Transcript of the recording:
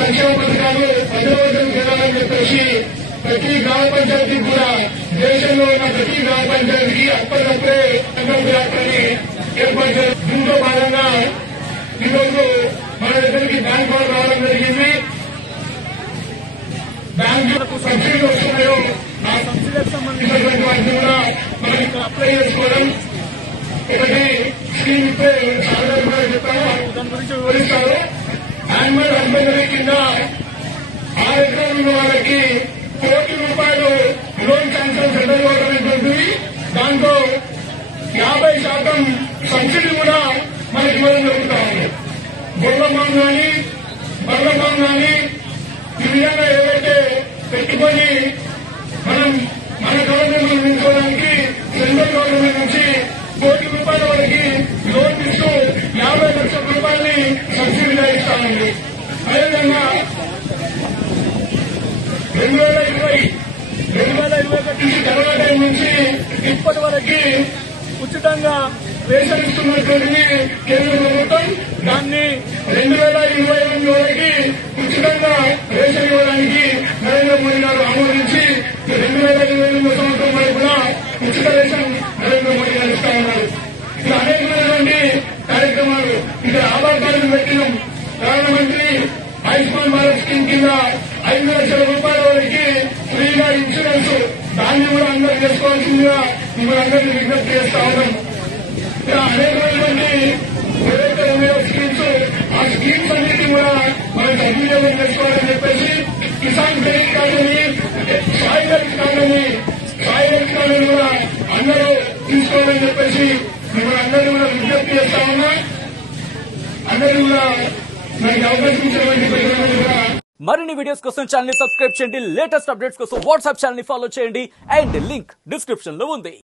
సంక్షేమ పథకాలు ప్రజలవద్దకు చేరాలని చెప్పేసి ప్రతి గ్రామ పంచాయతీ కూడా దేశంలో ఉన్న ప్రతి గ్రామ పంచాయతీకి అప్పటికప్పుడే సంకల్ప యాత్రని ఏర్పాటు చేయాలి. దీంతో భాగంగా ఈరోజు మన దగ్గరికి బ్యాంక్ వాళ్ళు రావడం జరిగింది. బ్యాంకులకు సబ్సిడీలు వస్తున్నాయో ఆ సబ్సిడీలకు సంబంధించినటువంటి వాటిని కూడా మనం ఇక్కడ అప్లై చేసుకోవడం. ఒకటి స్కీమ్ ఇస్తే సాధారణ కూడా చెప్తాను, దాని గురించి వివరిస్తారు. యాన్యువల్ హస్బెండరీ కింద 6 ఎకరాలు ఉన్న వాళ్ళకి ₹1,00,00,000 లోన్ శాంక్షన్ సెంట్రల్ గవర్నమెంట్ ఉంటుంది. దాంతో 50% సబ్సిడీ కూడా మనకి ఇవ్వడం జరుగుతా ఉంది. గొర్రెమాం కానీ బర్రెమాం కానీ ఈ విధంగా ఏవైతే పెట్టుకొని మనం మన గవర్నమెంట్ నిర్మించుకోవడానికి సెంట్రల్ గవర్నమెంట్ నుంచి ₹1,00,00,000 వరకు లోన్ ఇస్తూ 50 లక్షల రూపాయలని సబ్సిడీగా ఇస్తామండి. అదేవిధంగా 2021 కరోనా టైం నుంచి ఇప్పటి వరకు ఉచితంగా రేషన్ ఇస్తున్నటువంటిది కేంద్ర ప్రభుత్వం. దాన్ని 2028 వరకు ఉచితంగా రేషన్ ఇవ్వడానికి నరేంద్ర మోడీ గారు ఆమోదించి 2028 సంవత్సరం వరకు కూడా ఉచిత రేషన్ నరేంద్ర మోడీ గారు ఇస్తా ఉన్నారు. ఇలా అనేకమైనటువంటి కార్యక్రమాలు. ఇక్కడ ఆధార్ కార్డులు పెట్టినాం. ప్రధానమంత్రి ఆయుష్మాన్ భారత్ స్కీమ్ కింద 5 లక్షల రూపాయల వరకు ఫ్రీగా ఇన్సూరెన్స్, దాన్ని కూడా అందరూ చేసుకోవాల్సిందిగా మిమ్మల్ని అందరినీ విజ్ఞప్తి చేస్తా ఉన్నాం. ఇలా అనేకమైనటువంటి ఏవైతే ఉన్నాయో స్కీమ్స్, ఆ స్కీమ్స్ అన్నింటినీ కూడా మనం సద్వినియోగం చేసుకోవాలని చెప్పేసి కిసాన్ క్రెడిట్ కార్డుని, సాయిల్ హెల్త్ కార్డుని కూడా అందరూ తీసుకోవాలని చెప్పేసి మిమ్మల్ని అందరినీ కూడా విజ్ఞప్తి చేస్తా ఉన్నా. అందరూ కూడా మనకి అవకాశం ఇచ్చినటువంటి ప్రజలందరూ కూడా మరిన్ని వీడియోస్ కోసం ఛానల్ ని సబ్స్క్రైబ్ చేయండి. లేటెస్ట్ అప్డేట్స్ కోసం వాట్సాప్ ఛానల్ ని ఫాలో చేయండి. అండ్ లింక్ డిస్క్రిప్షన్ లో ఉంది.